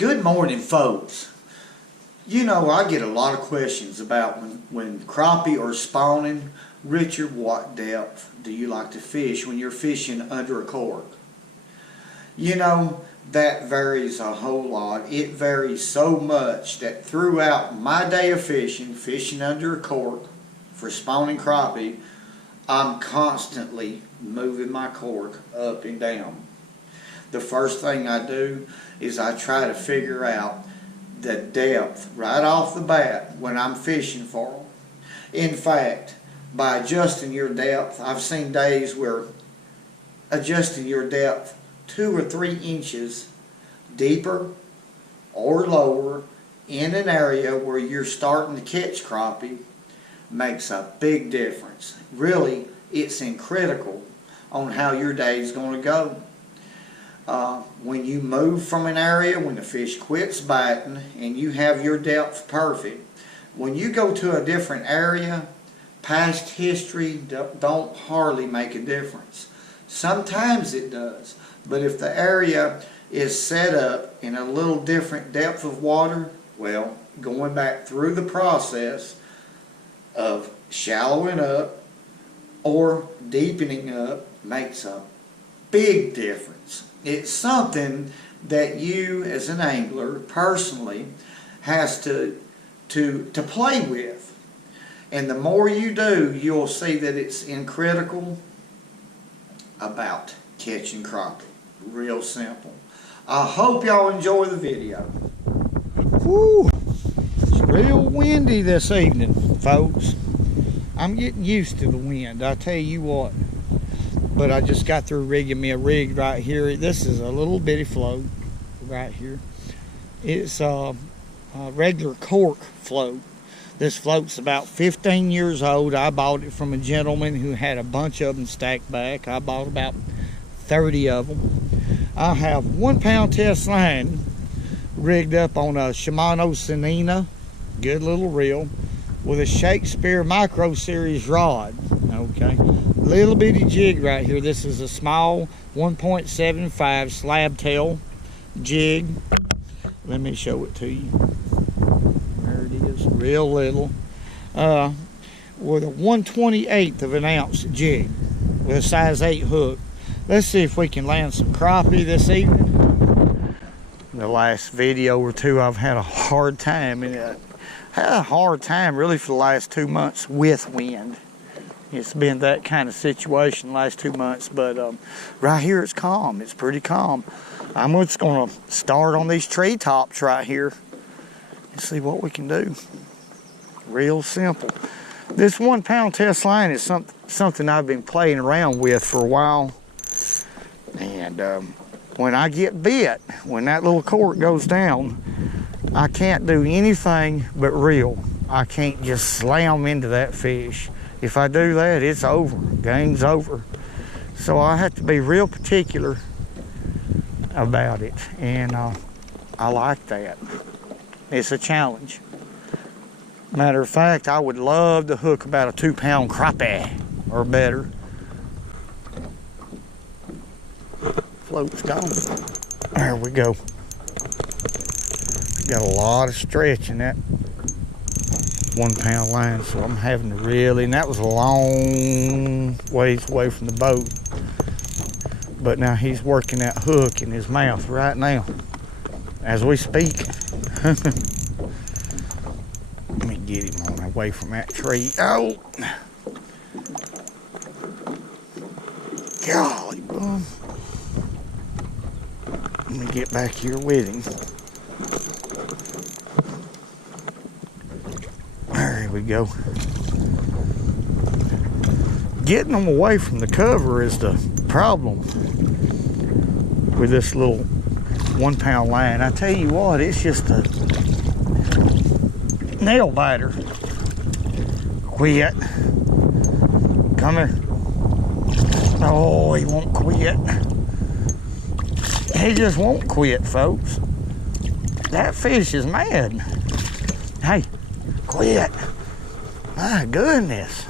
Good morning, folks. You know, I get a lot of questions about when crappie are spawning. Richard, what depth do you like to fish when you're fishing under a cork? You know, that varies a whole lot. It varies so much that throughout my day of fishing under a cork for spawning crappie, I'm constantly moving my cork up and down. The first thing I do is I try to figure out the depth right off the bat when I'm fishing for them. In fact, by adjusting your depth, I've seen days where adjusting your depth 2 or 3 inches deeper or lower in an area where you're starting to catch crappie makes a big difference. Really, it's critical on how your day is going to go. When you move from an area, when the fish quits biting and you have your depth perfect, when you go to a different area, past history don't hardly make a difference. Sometimes it does, but if the area is set up in a little different depth of water, well, going back through the process of shallowing up or deepening up makes a big difference. It's something that you as an angler personally has to play with. And the more you do, you'll see that it's critical about catching crappie. Real simple. I hope y'all enjoy the video. Woo! It's real windy this evening, folks. I'm getting used to the wind, I tell you what. But I just got through rigging me a rig right here. This is a little bitty float right here. It's a regular cork float. This float's about 15 years old. I bought it from a gentleman who had a bunch of them stacked back. I bought about 30 of them. I have 1 pound test line rigged up on a Shimano Senina, good little reel, with a Shakespeare Micro Series rod. Okay, little bitty jig right here. This is a small 1.75 slab tail jig. Let me show it to you. There it is, real little, with a 1/28 of an ounce jig with a size 8 hook. Let's see if we can land some crappie this evening. The last video or two I've had a hard time, and had a hard time really for the last 2 months with wind. It's been that kind of situation the last 2 months, but right here it's calm. It's pretty calm. I'm just going to start on these treetops right here and see what we can do. Real simple. This 1 pound test line is something I've been playing around with for a while. And when I get bit, when that little cork goes down, I can't do anything but reel. I can't just slam into that fish. If I do that, it's over. Game's over. So I have to be real particular about it. And I like that. It's a challenge. Matter of fact, I would love to hook about a 2 pound crappie or better. Float's gone. There we go. Got a lot of stretch in that 1 pound line, so I'm having to really, and that was a long ways away from the boat. But now he's working that hook in his mouth right now as we speak. Let me get him on away from that tree. Oh, golly, bum. Let me get back here with him. There we go. Getting them away from the cover is the problem with this little 1 pound line. I tell you what, it's just a nail biter. Quit. Come here. Oh, he won't quit. He just won't quit, folks. That fish is mad. Hey, quit. My goodness.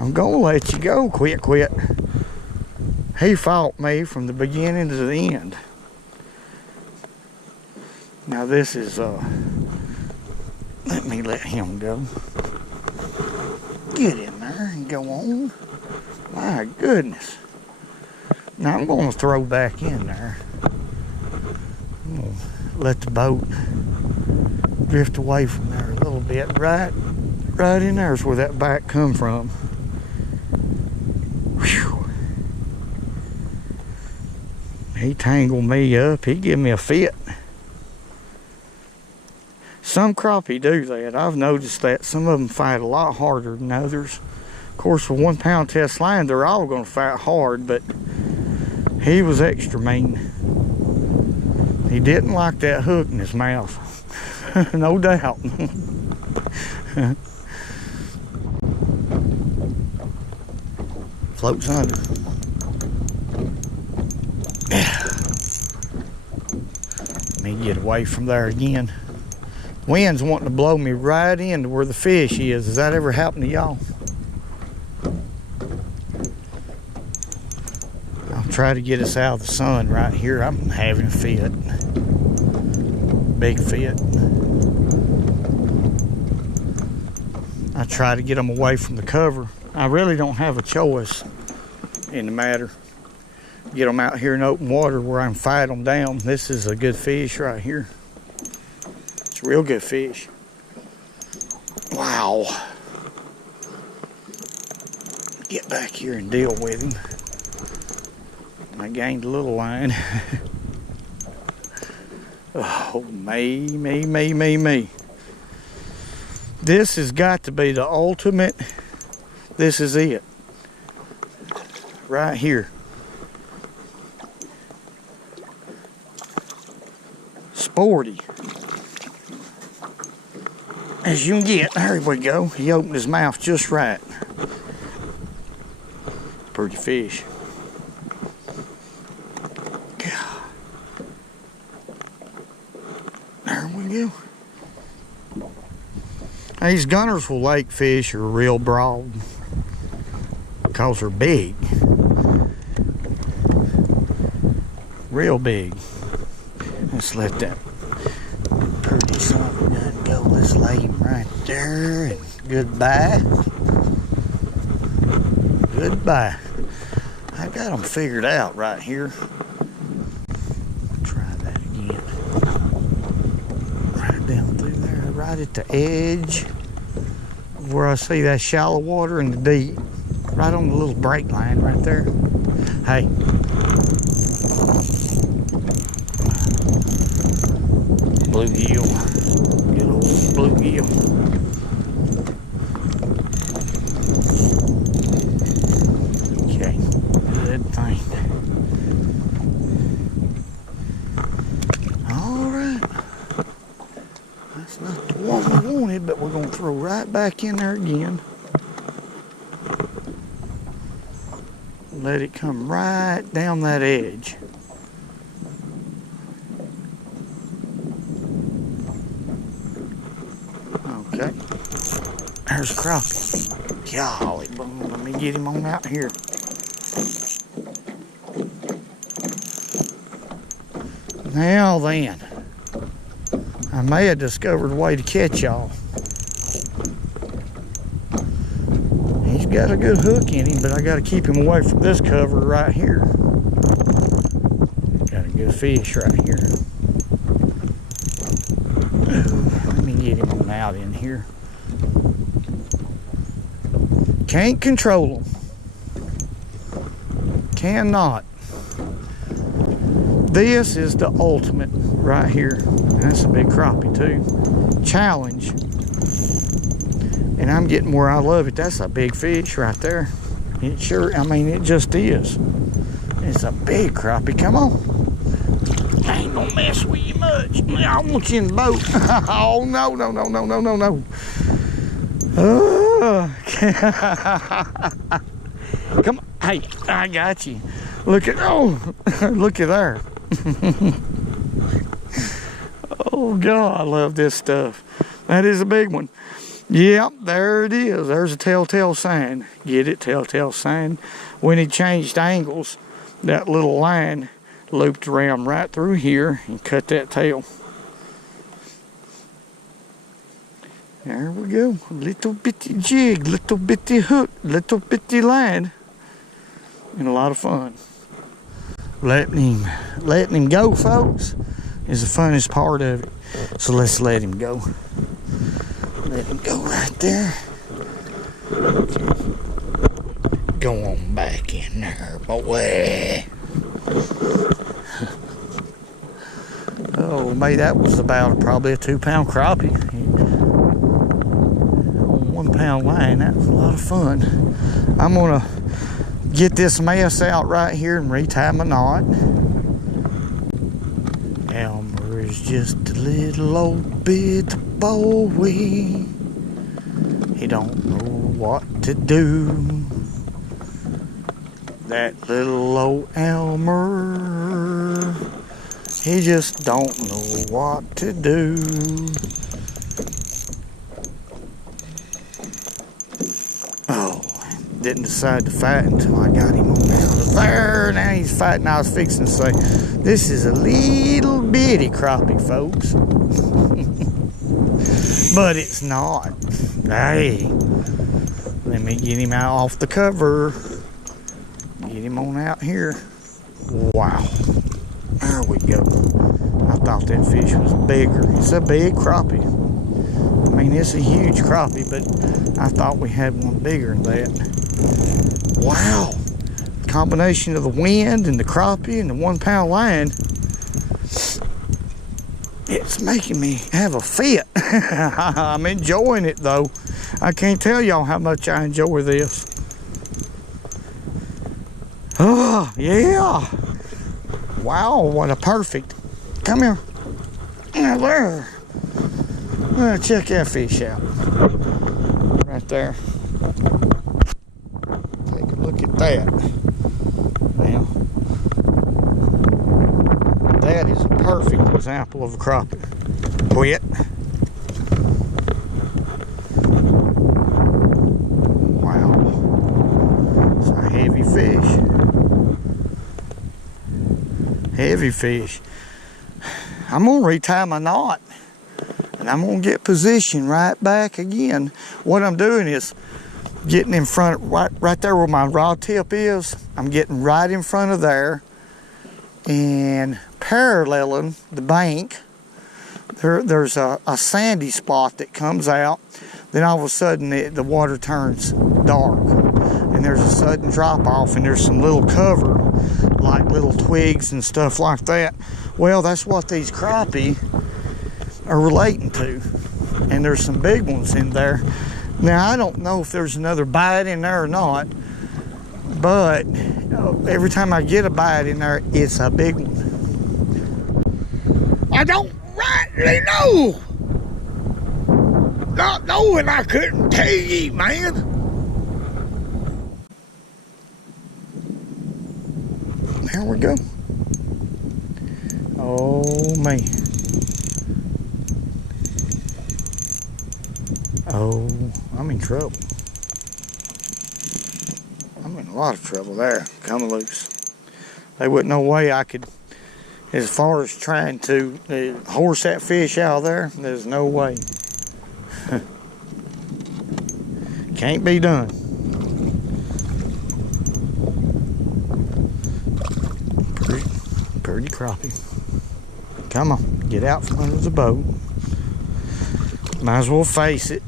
I'm gonna let you go. Quit. He fought me from the beginning to the end. Now this is, let me let him go. Get in there and go on. My goodness. Now I'm going to throw back in there. I'm going to let the boat drift away from there a little bit. Right in there is where that back come from. Whew. He tangled me up. He give me a fit. Some crappie do that. I've noticed that. Some of them fight a lot harder than others. Of course, with 1 pound test line, they're all going to fight hard, but he was extra mean. He didn't like that hook in his mouth. No doubt. Floats under. Let me get away from there again. Wind's wanting to blow me right into where the fish is. Has that ever happened to y'all? I'll try to get us out of the sun right here. I'm having a fit. Big fit. I try to get them away from the cover. I really don't have a choice in the matter. Get them out here in open water where I can fight them down. This is a good fish right here. It's a real good fish. Wow. Get back here and deal with him. I gained a little line. Oh, me. This has got to be the ultimate. This is it. Right here. Sporty. As you can get. There we go. He opened his mouth just right. Pretty fish. There we go. These Gunnersville Lake fish are real broad because they're big. Real big. Let's let that pretty son of a gun go. Let's lay him right there. And goodbye. Goodbye. I got them figured out right here. Try that again. Right down through there, right at the edge where I see that shallow water and the deep. Right on the little break line right there. Hey. Bluegill. Good old bluegill. Okay, good thing. Alright. That's not the one we wanted, but we're going to throw right back in there again. Let it come right down that edge. Okay. There's a crappie. Golly, let me get him on out here. Now then, I may have discovered a way to catch y'all. He's got a good hook in him, but I got to keep him away from this cover right here. Got a good fish right here. Let me get him on out in here. Can't control them. Cannot. This is the ultimate right here. That's a big crappie too. Challenge. And I'm getting where I love it. That's a big fish right there. It sure, I mean, it just is. It's a big crappie. Come on. I ain't gonna mess with you much. I want you in the boat. Oh, no. Come on. Hey, I got you. Look at, oh, look at there. Oh, God, I love this stuff. That is a big one. Yep, there it is. There's a telltale sign. Get it? Telltale sign. When he changed angles, that little line looped around right through here and cut that tail. There we go. Little bitty jig, little bitty hook, little bitty line. And a lot of fun. Letting him go, folks, is the funnest part of it. So let's let him go. Let him go right there. Go on back in there, boy. Oh, maybe that was about probably a 2-pound crappie. On 1 pound line, that was a lot of fun. I'm gonna get this mess out right here and retie my knot. Elmer is just a little old bit boy. He don't know what to do. That little old Elmer, he just don't know what to do. Oh, didn't decide to fight until I got him on out of there. Now he's fighting. I was fixing to say, this is a little bitty crappie, folks. But it's not. Hey, let me get him out off the cover. Get him on out here. Wow. There we go. I thought that fish was bigger. It's a big crappie. I mean, it's a huge crappie, but I thought we had one bigger than that. Wow. The combination of the wind and the crappie and the 1 pound line, it's making me have a fit. I'm enjoying it, though. I can't tell y'all how much I enjoy this. Oh, yeah. Wow, what a perfect. Come here. Now there. Check that fish out. Right there. Take a look at that. Now, that is a perfect example of a crappie. Quit. Wow. It's a heavy fish. Heavy fish. I'm gonna retie my knot and I'm gonna get positioned right back again. What I'm doing is getting in front, right there where my rod tip is. I'm getting right in front of there and paralleling the bank. There's a sandy spot that comes out. Then all of a sudden the water turns dark and there's a sudden drop off and there's some little cover, like little twigs and stuff like that. Well, that's what these crappie are relating to. And there's some big ones in there. Now, I don't know if there's another bite in there or not, but every time I get a bite in there, it's a big one. I don't rightly know. Not knowing, I couldn't tell you, man. There we go. Oh, man. Oh, I'm in trouble. I'm in a lot of trouble there. Come loose. There wasn't no way I could, as far as trying to horse that fish out of there, there's no way. Can't be done. Pretty crappie. Come on, get out from under the boat. Might as well face it.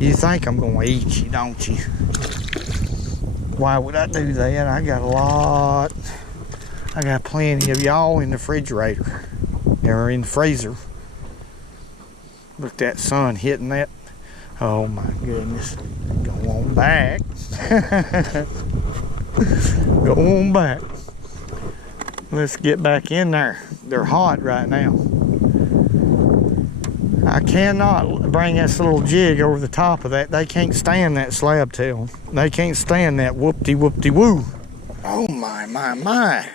You think I'm gonna eat you, don't you? Why would I do that? I got plenty of y'all in the refrigerator. Or in the freezer. Look at that sun hitting that. Oh my goodness. Go on back. Go on back. Let's get back in there. They're hot right now. I cannot bring this little jig over the top of that. They can't stand that slab tail. They can't stand that whoop-de-whoop-de-woo. Oh my, my, my.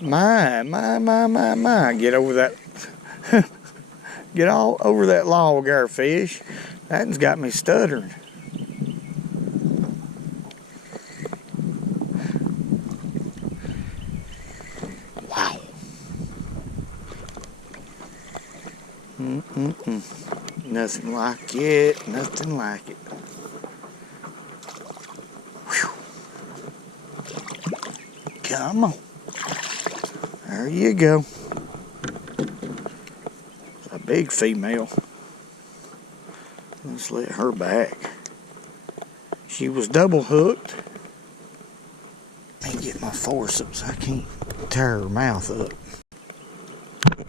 My. Get over that. Get all over that log there, fish. That's got me stuttering. Wow. Nothing like it. Nothing like it. Whew. Come on. There you go. A big female. Let's let her back. She was double hooked. Let me get my forceps. I can't tear her mouth up.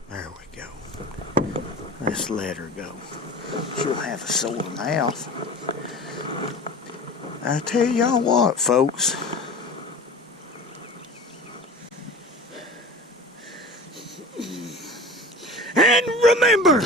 There we go. Let's let her go. She'll have a sore mouth. I tell y'all what, folks. And remember,